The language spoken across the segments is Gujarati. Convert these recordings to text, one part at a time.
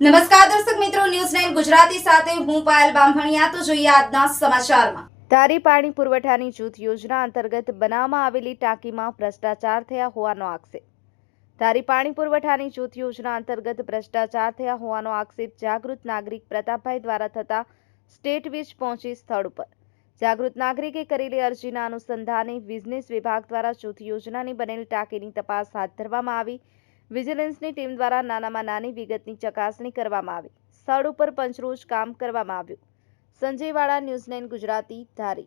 નમસ્કાર દર્શક મિત્રો ન્યૂઝ નાઇન ગુજરાતી સાથે હું પાયલ બામભણિયા. તો જોઈએ આજના સમાચારમાં. ધારી પાણી પુરવઠાની જૂથ યોજના અંતર્ગત બનાવવામાં આવેલી ટાંકીમાં ભ્રષ્ટાચાર થયા હોવાનો આક્ષેપ. ધારી પાણી પુરવઠાની જૂથ યોજના અંતર્ગત ભ્રષ્ટાચાર થયા હોવાનો આક્ષેપ જાગૃત નાગરિક પ્રતાપભાઈ દ્વારા થતા સ્ટેટ વીજ પહોંચી સ્થળ ઉપર. જાગૃત નાગરિકે કરેલી અરજીના અનુસંધાને બિઝનેસ વિભાગ દ્વારા જૂથ યોજનાની બનેલ ટાંકીની તપાસ હાથ ધરવામાં આવી. વિજિલન્સની ટીમ દ્વારા નાનામાં નાની વિગતની ચકાસણી કરવામાં આવી. સ્થળ ઉપર પંચરોજ કામ કરવામાં આવ્યું. સંજયવાળા ન્યૂઝ નાઇન ગુજરાતી, ધારી.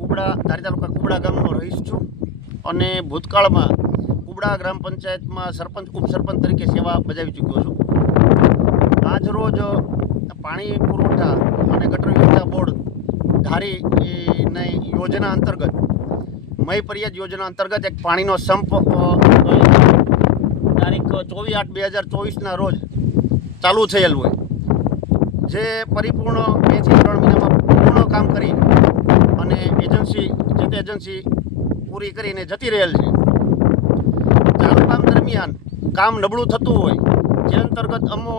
કુબડા, ધારી તાલુકા કુબડા ગામનો રહીશ છું અને ભૂતકાળમાં કુબડા ગ્રામ પંચાયતમાં સરપંચ, ઉપસરપંચ તરીકે સેવા બજાવી ચૂક્યો છું. આજ રોજ પાણી પુરવઠા અને ગટર વ્યવસ્થા બોર્ડ ધારી યોજના અંતર્ગત મય ફરિયાદ યોજના અંતર્ગત એક પાણીનો સંપ તારીખ ચોવીસ આઠ બે હજાર ચોવીસના રોજ ચાલુ થયેલું હોય. જે પરિપૂર્ણ બેથી ત્રણ મહિનામાં પૂર્ણ કામ કરી અને એજન્સી, જે તે એજન્સી પૂરી કરીને જતી રહેલ છે. ચાલુ કામ દરમિયાન કામ નબળું થતું હોય, જે અંતર્ગત અમો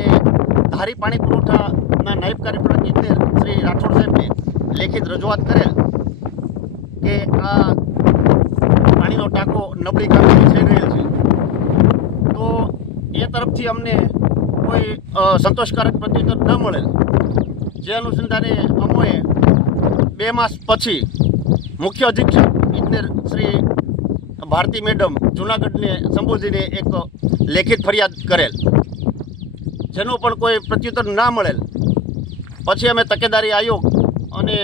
એ ધારી પાણી પુરવઠાના નાયબ કાર્યપાલક શ્રી રાઠોડ સાહેબને લેખિત રજૂઆત કરેલ કે આ પાણીનો ટાંકો નબળી કામગીરી થઈ રહેલ છે. તો એ તરફથી અમને કોઈ સંતોષકારક પ્રત્યુત્તર ન મળેલ જે અનુસંધાને અમોએ બે માસ પછી મુખ્ય અધિક્ષક ઇજનેર શ્રી ભારતી મેડમ જુનાગઢને સંબોધીને એક લેખિત ફરિયાદ કરેલ. જેનો પણ કોઈ પ્રત્યુત્તર ના મળેલ. પછી અમે તકેદારી આયોગ અને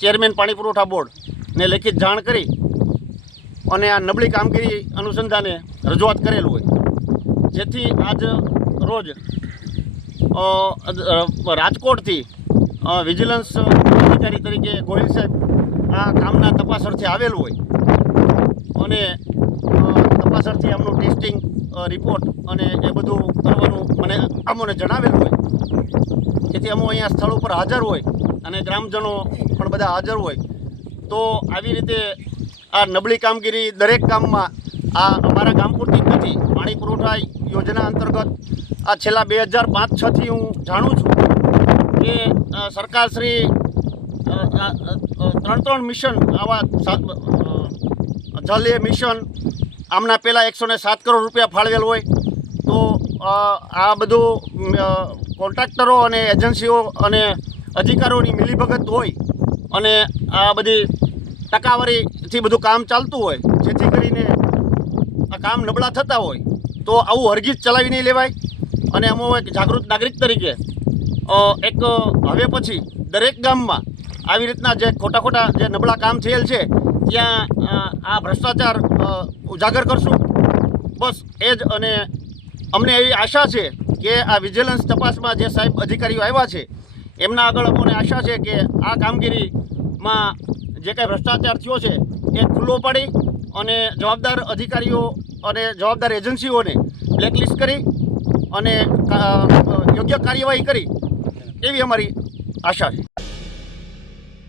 ચેરમેન પાણી પુરવઠા બોર્ડને લેખિત જાણ કરી અને આ નબળી કામગીરી અનુસંધાને રજૂઆત કરેલ હોય. જેથી આજ રોજ રાજકોટથી વિજિલન્સ અધિકારી તરીકે ગોહિલ સાહેબ આ કામના તપાસરથી આવેલું હોય અને તપાસરથી એમનું ટેસ્ટિંગ રિપોર્ટ અને એ બધું કરવાનું મને અમોને જણાવેલ હોય. જેથી અમો અહીંયા સ્થળ ઉપર હાજર હોય અને ગ્રામજનો પણ બધા હાજર હોય. તો આવી રીતે આ નબળી કામગીરી દરેક ગામમાં આ અમારા ગામ પૂરતી જ નથી. પાણી પુરવઠા યોજના અંતર્ગત આ છેલ્લા બે હજાર પાંચ છથી હું જાણું છું કે સરકારશ્રી ત્રણ ત્રણ મિશન આવા સાત- જલ એ મિશન આમના પહેલાં એકસો ને સાત કરોડ રૂપિયા ફાળવેલ હોય તો આ બધું કોન્ટ્રાક્ટરો અને એજન્સીઓ અને અધિકારીઓની મિલીભગત હોય અને આ બધી ટકાવારીથી બધું કામ ચાલતું હોય, જેથી કરીને આ કામ નબળા થતા હોય, તો આવું હરગીજ ચલાવી નહીં લેવાય. અને અમો એક જાગૃત નાગરિક તરીકે એક, હવે પછી દરેક ગામમાં આવી રીતના જે ખોટા ખોટા જે નબળા કામ થયેલ છે, ત્યાં આ ભ્રષ્ટાચાર ઉજાગર કરશું. બસ એ જ અને અમને એવી આશા છે કે આ વિજિલન્સ તપાસમાં જે સાહેબ અધિકારીઓ આવ્યા છે, એમના આગળ અમને આશા છે કે આ કામગીરીમાં જે કાંઈ ભ્રષ્ટાચાર થયો છે, એ ખુલ્લો પાડી અને જવાબદાર અધિકારીઓ અને જવાબદાર એજન્સીઓને બ્લેકલિસ્ટ કરી અને યોગ્ય કાર્યવાહી કરી એવી અમારી આશા છે.